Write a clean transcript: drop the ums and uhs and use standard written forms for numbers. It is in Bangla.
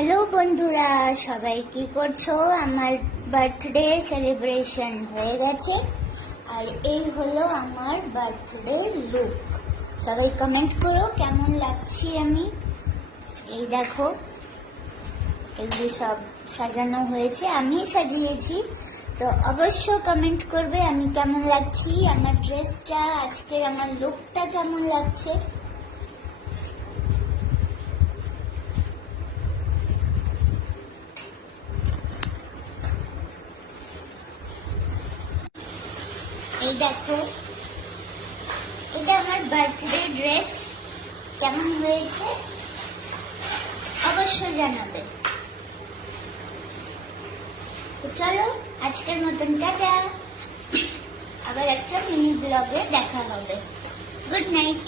হ্যালো বন্ধুরা, সবাই কি করছো? আমার বার্থডে সেলিব্রেশন হয়ে গেছে আর এই হলো আমার বার্থডে লুক। সবাই কমেন্ট করো কেমন লাগছি আমি। এই দেখো, এগুলি সব সাজানো হয়েছে, আমি সাজিয়েছি। তো অবশ্য কমেন্ট করবে আমি কেমন লাগছি, আমার ড্রেসটা, আজকের আমার লুকটা কেমন লাগছে। এই দেখো, এটা আমার বার্থডে ড্রেস, কেমন হয়েছে অবশ্যই জানাবে। তো চলো, আজকের মতন টাটা, আবার একটা মিনি ব্লগে দেখা হবে। Good night.